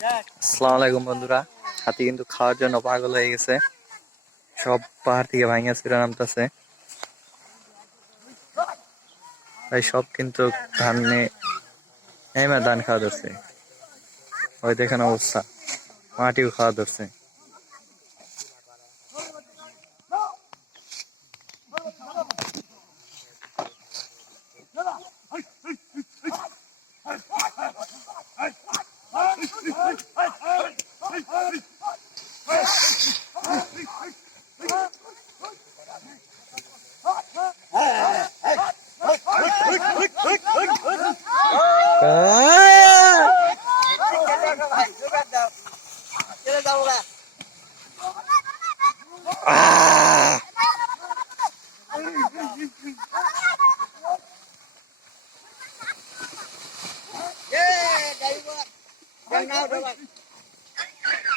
আসসালামু আলাইকুম বন্ধুরা। হাতি কিন্তু খাওয়ার জন্য পাগল হয়ে গেছে, সব পাহাড় থেকে ভাঙা ছিঁড়ে নামতেছে। ভাই সব কিন্তু ধান খাওয়া ধরছে। ওই দেখেন অবস্থা, মাটিও খাওয়া ধরছে। Now,